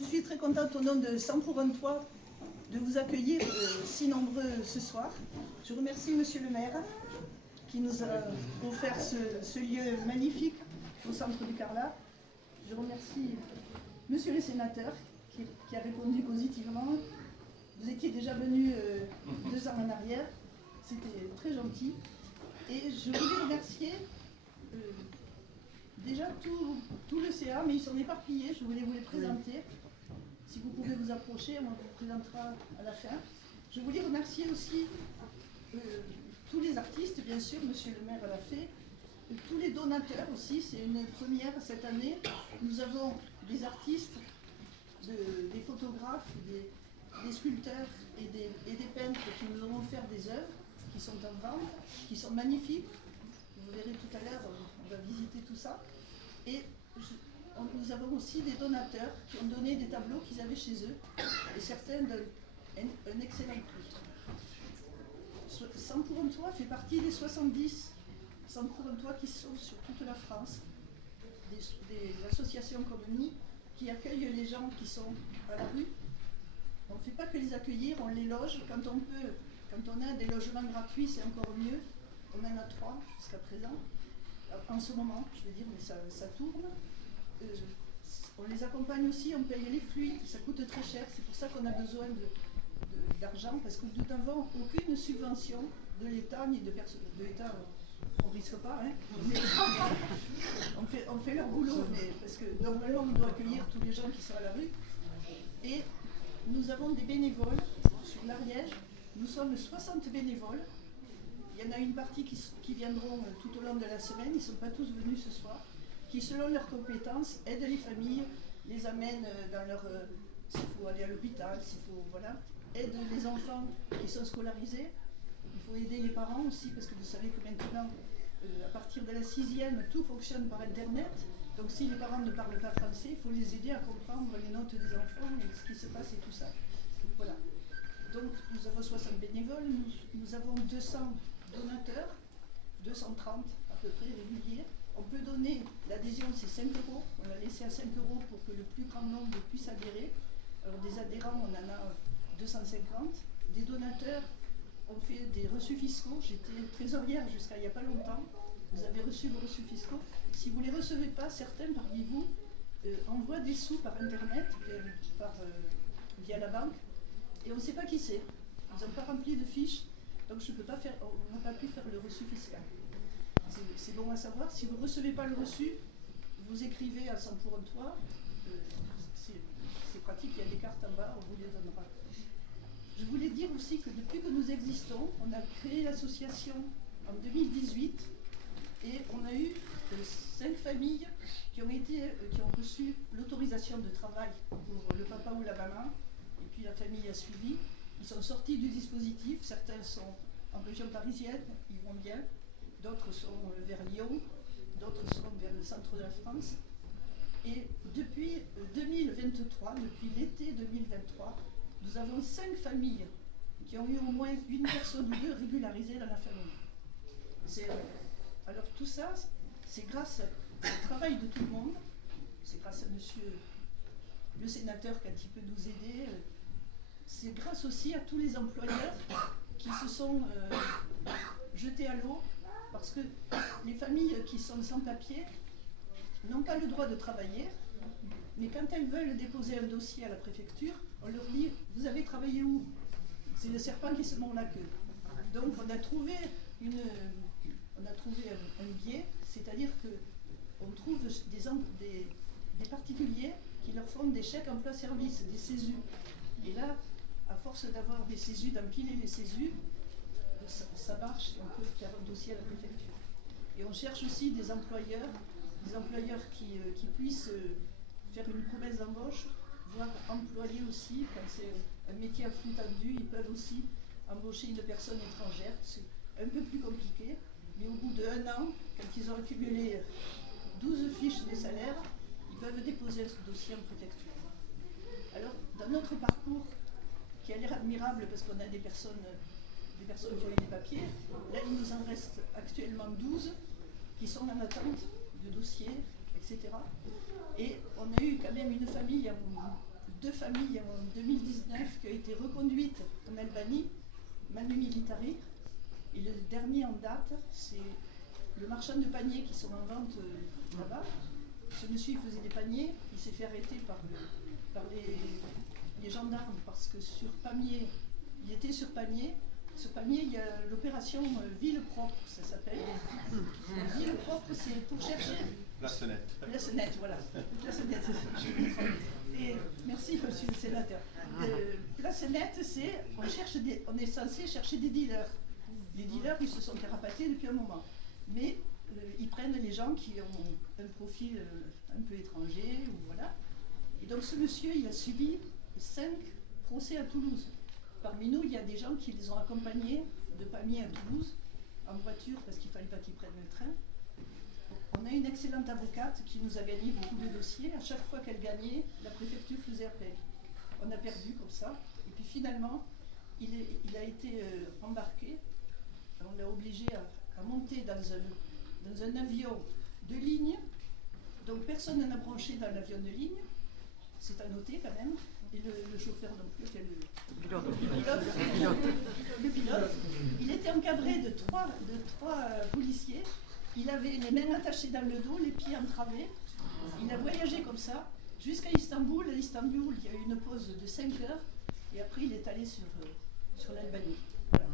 je suis très contente au nom de 100 pour un toit de vous accueillir si nombreux ce soir. Je remercie Monsieur le maire qui nous a offert ce lieu magnifique au centre du Carlat. Je remercie Monsieur le sénateur qui a répondu positivement. Vous étiez déjà venu 2 ans en arrière, c'était très gentil. Et je voulais remercier déjà tout le CA, mais ils sont éparpillés, je voulais vous les présenter. Si vous pouvez vous approcher, on vous présentera à la fin. Je voulais remercier aussi tous les artistes, bien sûr, Monsieur le maire l'a fait, tous les donateurs aussi, c'est une première cette année. Nous avons des artistes, des photographes, des sculpteurs et des peintres qui nous ont offert des œuvres qui sont en vente, qui sont magnifiques. Vous verrez tout à l'heure, on va visiter tout ça. Et nous avons aussi des donateurs qui ont donné des tableaux qu'ils avaient chez eux, et certains d'un excellent prix. 100 pour un toit fait partie des 70 100 pour un toit qui sont sur toute la France, des associations comme nous qui accueillent les gens qui sont à la rue. On ne fait pas que les accueillir, on les loge quand on peut. Quand on a des logements gratuits, c'est encore mieux. On en a 3 jusqu'à présent. En ce moment, je veux dire, mais ça tourne. On les accompagne aussi, on paye les fluides, ça coûte très cher. C'est pour ça qu'on a besoin d'argent, parce que nous n'avons aucune subvention de l'État, ni de personne. De l'État, on ne risque pas, hein, mais on fait leur boulot, mais parce que normalement, on doit accueillir tous les gens qui sont à la rue. Et nous avons des bénévoles sur l'Ariège. Nous sommes 60 bénévoles. Il y en a une partie qui viendront tout au long de la semaine, ils ne sont pas tous venus ce soir, qui selon leurs compétences aident les familles, les amènent dans leur... s'il faut aller à l'hôpital, s'il faut... voilà, aident les enfants qui sont scolarisés. Il faut aider les parents aussi, parce que vous savez que maintenant, à partir de la 6e, tout fonctionne par Internet. Donc si les parents ne parlent pas français, il faut les aider à comprendre les notes des enfants et ce qui se passe et tout ça. Voilà. Donc nous avons 60 bénévoles, nous avons 200 donateurs, 230 à peu près réguliers. On peut donner, l'adhésion c'est 5 €, on l'a laissé à 5 € pour que le plus grand nombre puisse adhérer. Alors des adhérents, on en a 250. Des donateurs, on fait des reçus fiscaux. J'étais trésorière jusqu'à il n'y a pas longtemps. Vous avez reçu vos reçus fiscaux. Si vous ne les recevez pas, certains parmi vous envoient des sous par Internet, via la banque, et on ne sait pas qui c'est. Ils n'ont pas rempli de fiches, donc je peux pas faire, on n'a pas pu faire le reçu fiscal. C'est bon à savoir. Si vous ne recevez pas le reçu, vous écrivez à 100 pour un toit. C'est pratique, il y a des cartes en bas, on vous les donnera. Je voulais dire aussi que depuis que nous existons, on a créé l'association en 2018 et on a eu 5 familles qui ont reçu l'autorisation de travail pour le papa ou la maman, et puis la famille a suivi. Ils sont sortis du dispositif, certains sont en région parisienne, ils vont bien, d'autres sont vers Lyon, d'autres sont vers le centre de la France. Et depuis 2023, depuis l'été 2023, nous avons 5 familles qui ont eu au moins une personne ou 2 régularisées dans la famille. Alors tout ça, c'est grâce au travail de tout le monde, c'est grâce à monsieur le sénateur quand il peut nous aider, c'est grâce aussi à tous les employeurs qui se sont jetés à l'eau, parce que les familles qui sont sans papier n'ont pas le droit de travailler, mais quand elles veulent déposer un dossier à la préfecture, on leur dit « vous avez travaillé où ?» C'est le serpent qui se mord la queue. Donc on a trouvé un biais, c'est-à-dire qu'on trouve des particuliers qui leur font des chèques emploi-service, des CESU. Et là, à force d'avoir des CESU, d'empiler les CESU, ça marche, on peut faire un dossier à la préfecture. Et on cherche aussi des employeurs qui puissent faire une promesse d'embauche, voire employer aussi, quand c'est un métier à flux tendu, ils peuvent aussi embaucher une personne étrangère. C'est un peu plus compliqué, mais au bout d'1 an, quand ils ont accumulé 12 fiches de salaire, ils peuvent déposer ce dossier en préfecture. Alors, dans notre parcours, qui a l'air admirable parce qu'on a des personnes qui ont eu des papiers, là il nous en reste actuellement 12 qui sont en attente de dossiers, etc. Et on a eu quand même deux familles en 2019 qui ont été reconduites en Albanie, Manu Militari. Et le dernier en date, c'est le marchand de paniers qui sont en vente là-bas. Ce monsieur, il faisait des paniers, il s'est fait arrêter par les gendarmes parce que sur Pamiers, il était sur Pamiers. Sur Pamiers, il y a l'opération Ville propre, ça s'appelle. Ville propre, c'est pour chercher. Place Nette. Place Nette, voilà. Place Nette. Et merci, monsieur le sénateur. Place Nette, c'est on est censé chercher des dealers. Les dealers, ils se sont carapatés depuis un moment. Mais ils prennent les gens qui ont un profil un peu étranger, ou voilà. Et donc ce monsieur, il a subi 5 procès à Toulouse. Parmi nous, il y a des gens qui les ont accompagnés de Pamiers à Toulouse, en voiture, parce qu'il ne fallait pas qu'ils prennent le train. On a une excellente avocate qui nous a gagné beaucoup de dossiers. À chaque fois qu'elle gagnait, la préfecture faisait appel. On a perdu comme ça. Et puis finalement, il a été embarqué. On l'a obligé à monter dans un avion de ligne. Donc personne n'a branché dans l'avion de ligne. C'est à noter quand même. Et le chauffeur non plus, le pilote. Il était encadré de trois policiers. Il avait les mains attachées dans le dos, les pieds entravés. Il a voyagé comme ça jusqu'à Istanbul. À Istanbul, il y a eu une pause de 5 heures. Et après, il est allé sur l'Albanie. Voilà.